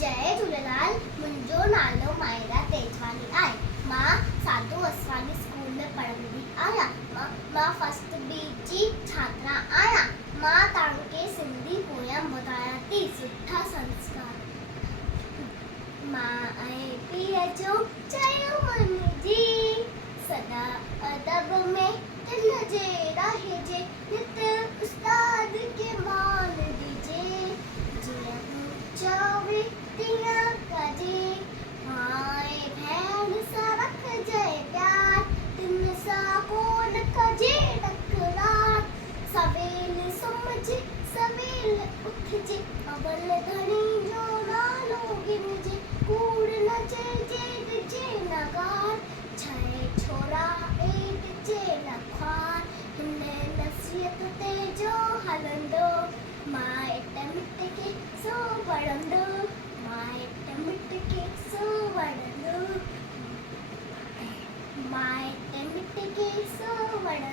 जय झूलेलाल। मुंहिंजो नालो माहिरा तेजवानी आहे। मां साधू असवानी स्कूल में पढ़ंदी आहियां। मां फर्स्ट बी जी छात्रा आहियां। मां तव्हांखे सिंधी पोयम ॿुधायां थी। सुठा संस्कार। मां ऐं पीउ जो चयो मञिजे, सदा अदब में दिल जे रहिजे, नित उस्ताद खे मान ॾिजे, जीअं चवे तीअं कजे, भाई भेण सां रखिजे प्यार, तिन सां कोन कजे तकरार, सवेल सुम्हिजे सवेल उथिजे, अवल धणी जो नालो गिनजे, कूड़ न चइजे ॾिजे न गार, छह छोरा ॾिजे न ख्वार, हिन नसीहत ते जो हलंदो, माइट मिट खे सो वणंदो, माइट मिट खे सो वणंदो, माइट मिट खे सो वणंदो।